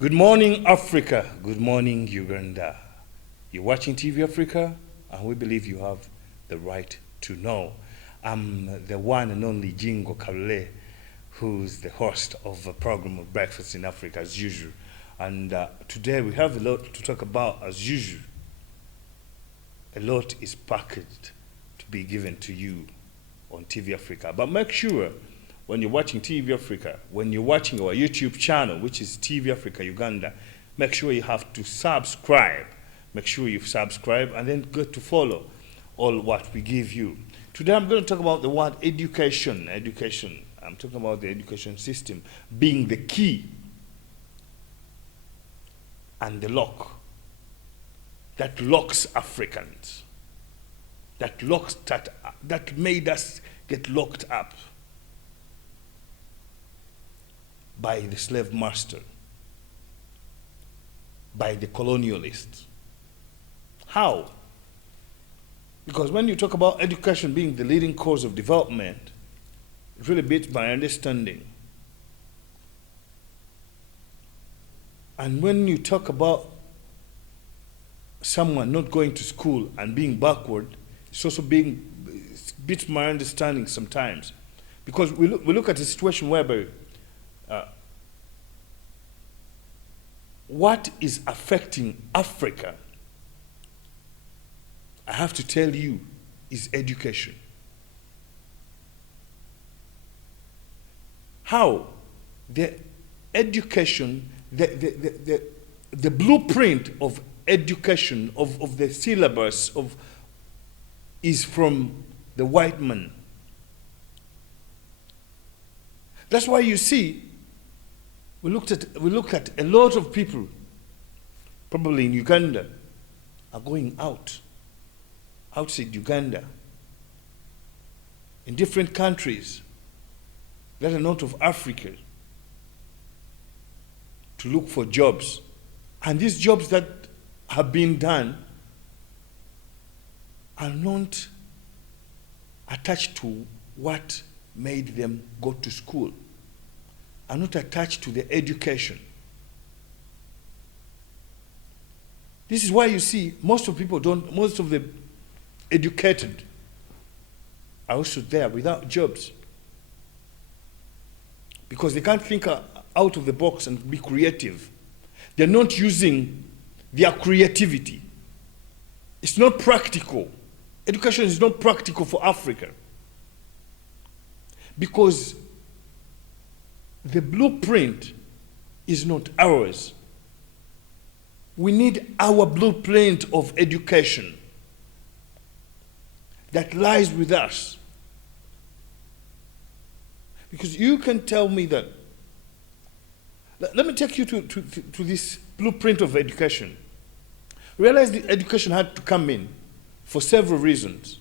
Good morning, Africa. Good morning, Uganda. You're watching TV Africa, and we believe you have the right to know. I'm the one and only Jingo Kalule, who's the host of the program of Breakfast in Africa, as usual. And today we have a lot to talk about, as usual. A lot is packaged to be given to you on TV Africa. But make sure when you're watching TV Africa, when you're watching our YouTube channel, which is TV Africa Uganda, make sure you have to subscribe. Make sure you subscribe and then go to follow all what we give you. Today I'm going to talk about the word education. Education. I'm talking about the education system being the key and the lock that locks Africans, that made us get locked up by the slave master, by the colonialists. How? Because when you talk about education being the leading cause of development, it really beats my understanding. And when you talk about someone not going to school and being backward, it's also beats my understanding sometimes. Because we look at a situation whereby what is affecting Africa, I have to tell you, is education. How? The education, the blueprint of education, of the syllabus is from the white man. That's why you see, we look at a lot of people, probably in Uganda, are going outside Uganda, in different countries that are not of Africa, to look for jobs. And these jobs that have been done are not attached to what made them go to school, are not attached to the education. This is why you see most of the educated are also there without jobs, because they can't think out of the box and be creative. They're not using their creativity. It's not practical. Education is not practical for Africa, because the blueprint is not ours. We need our blueprint of education that lies with us. Because you can tell me that, let me take you to this blueprint of education. Realize that education had to come in for several reasons.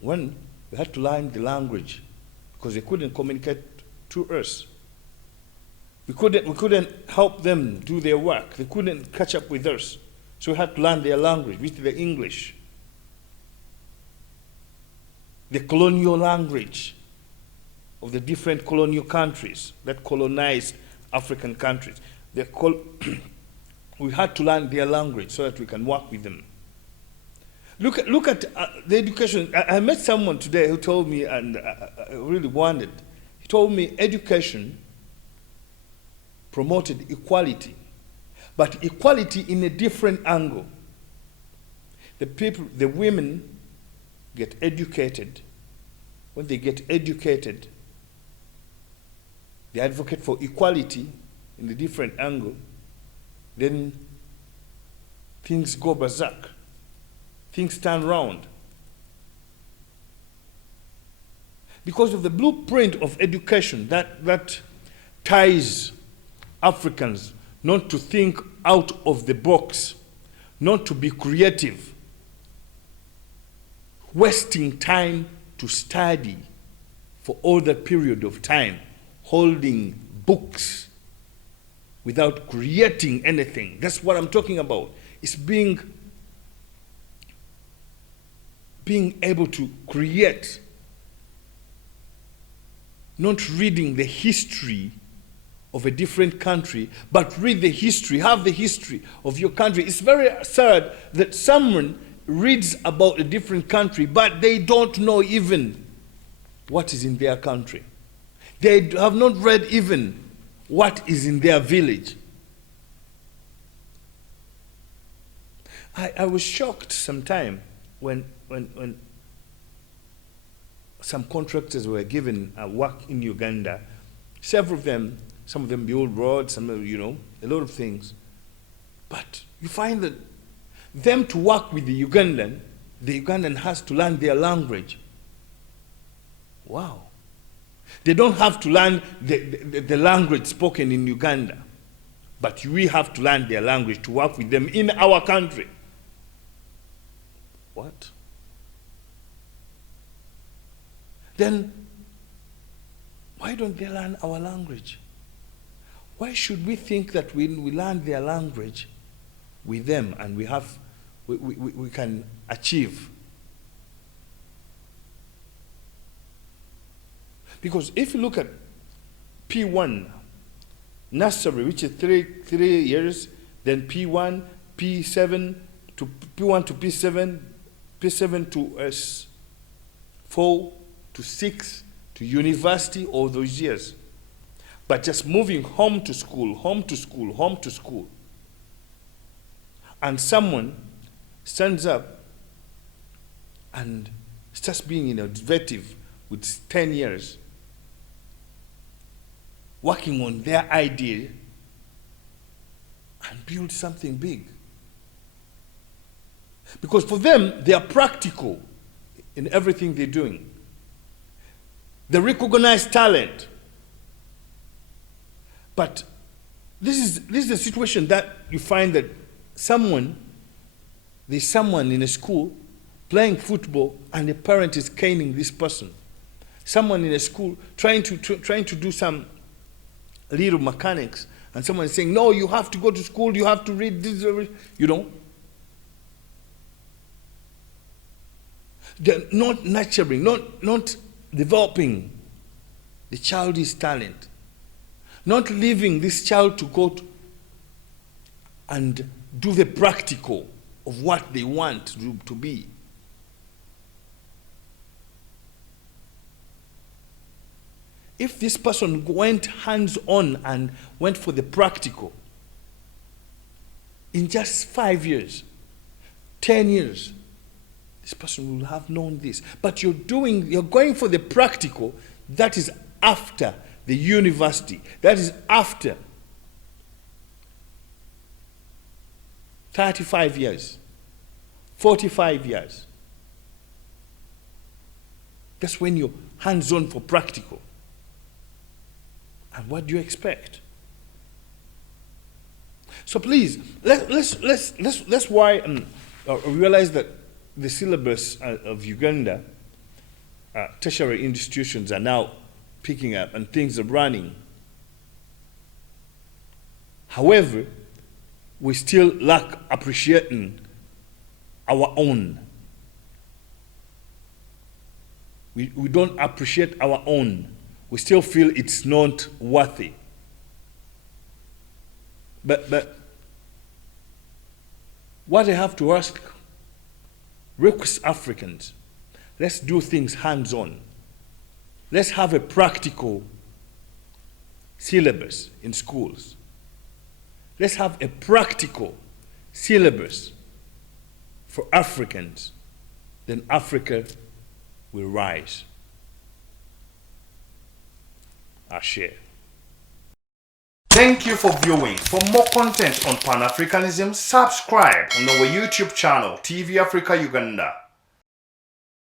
One, we had to learn the language, because they couldn't communicate to us. We couldn't help them do their work. They couldn't catch up with us. So we had to learn their language, which is the English. The colonial language of the different colonial countries that colonized African countries. We had to learn their language so that we can work with them. Look at the education. I met someone today who told me, and I really wondered. He told me education promoted equality, but equality in a different angle. The women get educated. When they get educated, they advocate for equality in a different angle. Then things go berserk. Things turn around. Because of the blueprint of education that ties Africans not to think out of the box, not to be creative, wasting time to study for all that period of time, holding books without creating anything. That's what I'm talking about. It's being able to create, not reading the history of a different country, but read the history, have the history of your country. It's very sad that someone reads about a different country, but they don't know even what is in their country. They have not read even what is in their village. I was shocked sometime when some contractors were given work in Uganda. Several of them, some of them build roads, some of, a lot of things. But you find that them to work with the Ugandan has to learn their language. Wow. They don't have to learn the language spoken in Uganda, but we have to learn their language to work with them in our country. What? Then why don't they learn our language? Why should we think that when we learn their language with them and we can achieve? Because if you look at P1, nursery, which is three years, then P1, P7 to P1 to P7, P7 to S4 to 6 to university, all those years. But just moving home to school, home to school, home to school. And someone stands up and starts being innovative with 10 years, working on their idea and build something big. Because for them, they are practical in everything they're doing. They recognize talent. But this is a situation that you find that there's someone in a school playing football and the parent is caning this person. Someone in a school trying to do some little mechanics, and someone is saying, no, you have to go to school, you have to read this, They're not nurturing, not developing the child's talent, not leaving this child to go and do the practical of what they want to be. If this person went hands-on and went for the practical, in just 5 years, 10 years, this person will have known this. But you're going for the practical, that is after the university. That is after 35 years, 45 years. That's when you're hands-on for practical. And what do you expect? So please, that's why I realize that the syllabus of Uganda, tertiary institutions are now picking up and things are running. However, we still lack appreciating our own. We don't appreciate our own. We still feel it's not worthy. But what I have to ask, request Africans, let's do things hands-on. Let's have a practical syllabus in schools. Let's have a practical syllabus for Africans. Then Africa will rise. Ashe. Thank you for viewing. For more content on Pan-Africanism, subscribe on our YouTube channel, TV Africa Uganda.